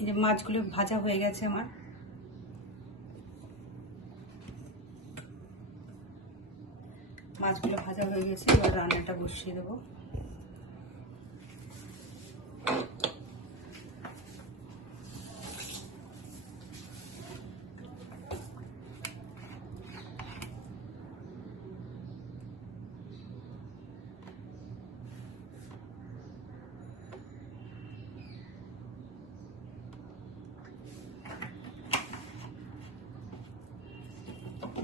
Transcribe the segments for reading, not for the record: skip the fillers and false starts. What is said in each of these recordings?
এই যে মাছগুলো ভাজা হয়ে গেছে আমার। মাছগুলো ভাজা হয়ে গেছে, এবার রান্নাটা বসিয়ে দেবো।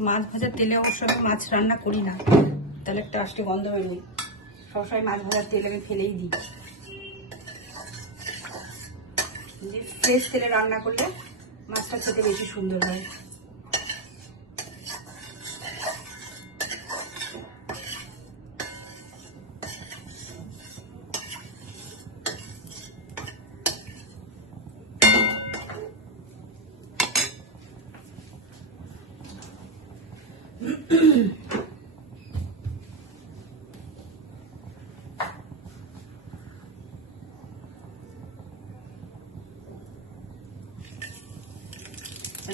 মাছ ভাজার তেলে অবশ্য আমি মাছ রান্না করি না, তাহলে একটা আষ্টে গন্ধ বেরোয়। সবসময় মাছ ভাজার তেল আমি ফেলেই দিই। যে ফ্রেশ তেলে রান্না করলে মাছটা খেতে বেশি সুন্দর হয়।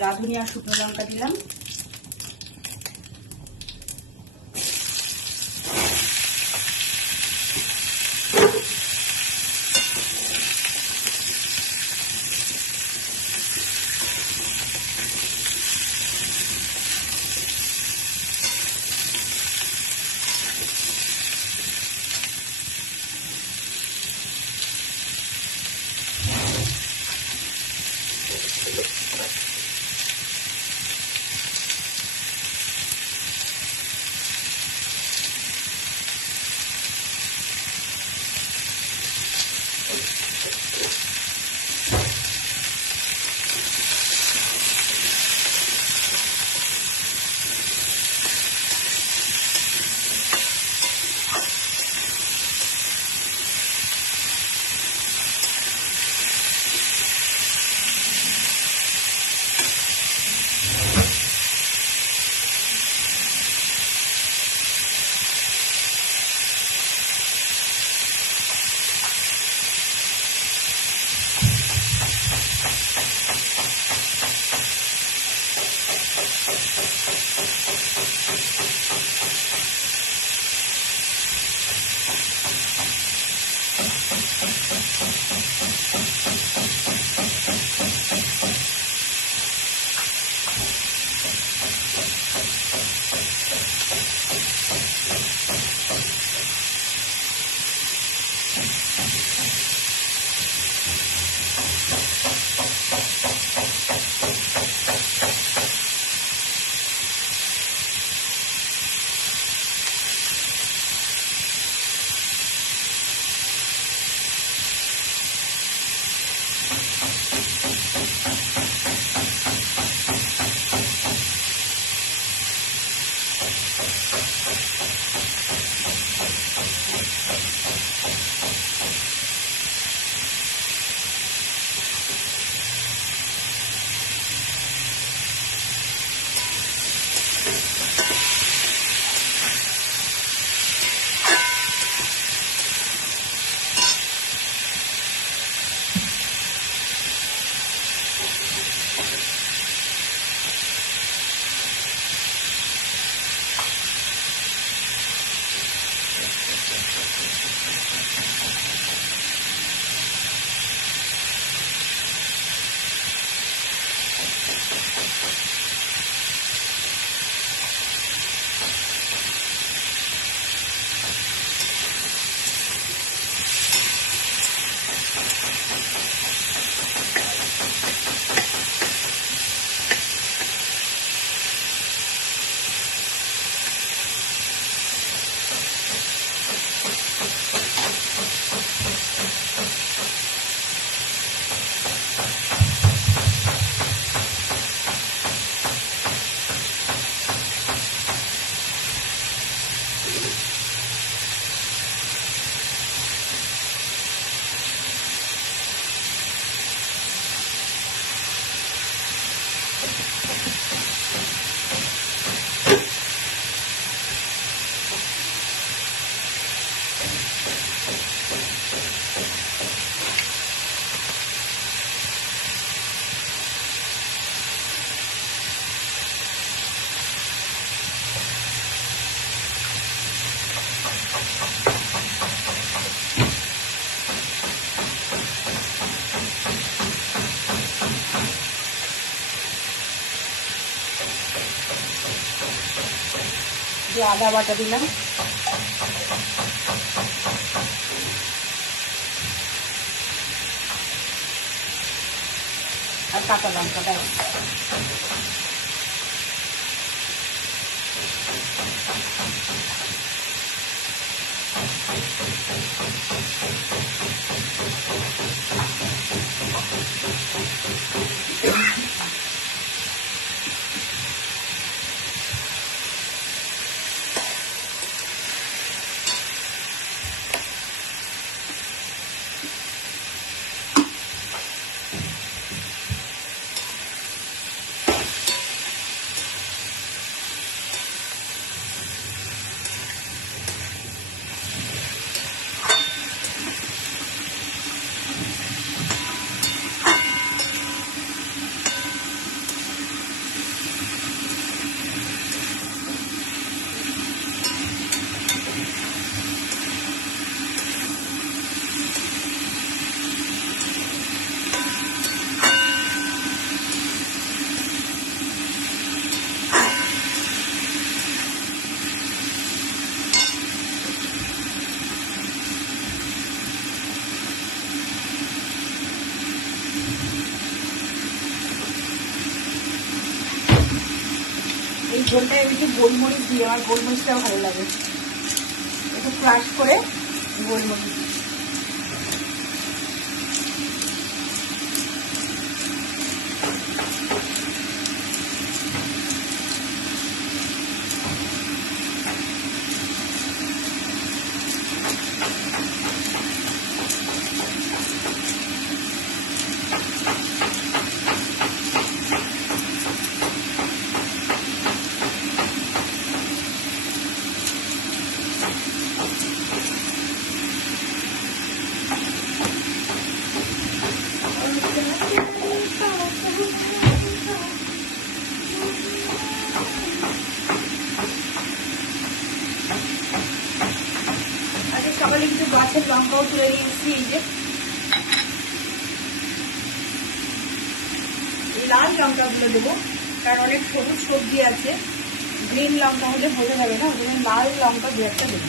রাঁধুনি আর শুকনো লঙ্কা দিলাম। যে আদা বাটা দিলাম, আর কাঁচা লঙ্কা দেয়। এই ঝোলটায় একটু গোলমরিচ দিই, আমার গোলমরিচটাও ভালো লাগে, একটু ক্রাশ করে গোলমরিচ। সকালে কিছু গাছের লঙ্কাও তুলে নিয়েছি। এই যে লাল লঙ্কাগুলো দেবো, কারণ অনেক সবুজ সবজি আছে, গ্রিন লঙ্কা হলে ভালো যাবে না, ওই জন্য লাল লঙ্কা দু একটা দেবো।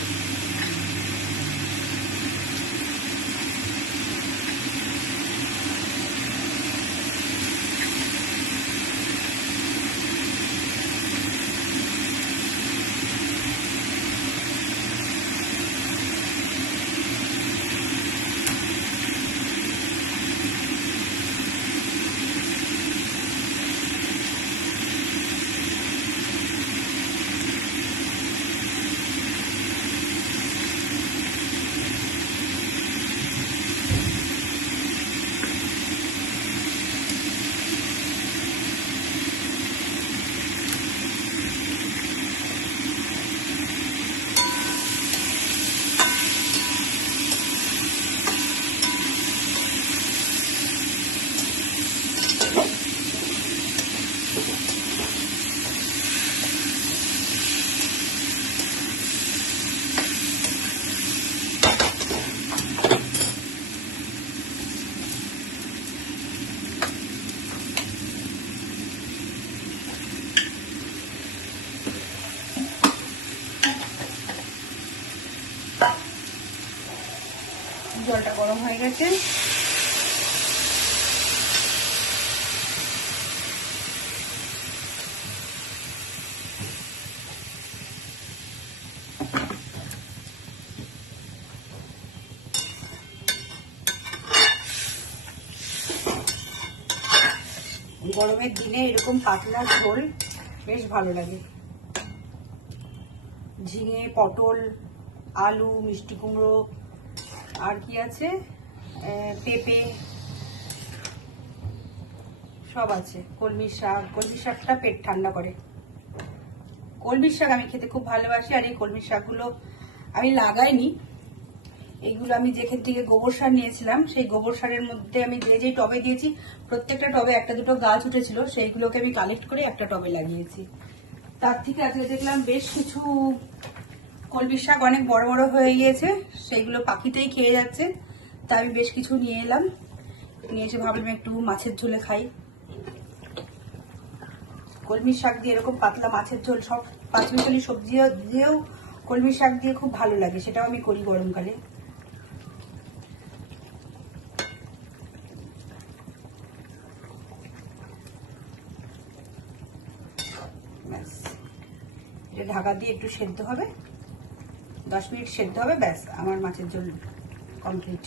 জলটা গরম হয়ে গেছে, গরমের দিনে এরকম পাতলা ঝোল বেশ ভালো লাগে। ঝিঙে, পটল, আলু, মিষ্টি কুমড়ো, আর কি আছে, পেঁপে সব আছে, কলমির শাক। কলমির শাকটা পেট ঠান্ডা করে। কলমির শাক আমি খেতে খুব ভালোবাসি। আর এই কলমির শাকগুলো আমি লাগাইনি, এইগুলো আমি যেখান থেকে গোবর সার নিয়েছিলাম সেই গোবর সারের মধ্যে আমি যে টবে দিয়েছি, প্রত্যেকটা টবে একটা দুটো গাছ উঠেছিল, সেইগুলোকে আমি কালেক্ট করে একটা টবে লাগিয়েছি। তার থেকে আজকে দেখলাম বেশ কিছু কলমির শাক অনেক বড় বড় হয়ে গিয়েছে, সেইগুলো পাখিতেই খেয়ে যাচ্ছে। তা আমি বেশ কিছু নিয়ে এলাম, নিয়ে এসে ভাবলাম একটু মাছের ঝোলে খাই। কলমির শাক দিয়ে এরকম পাতলা মাছের ঝোল পাঁচমিশালি সবজি দিয়েও কলমি শাক দিয়ে খুব ভালো লাগে, সেটাও আমি করি গরমকালে। এটা ঢাকা দিয়ে একটু সেদ্ধ হবে, 10 মিনিট সেদ্ধ হবে, ব্যাস আমার মাছের ঝোল কমপ্লিট।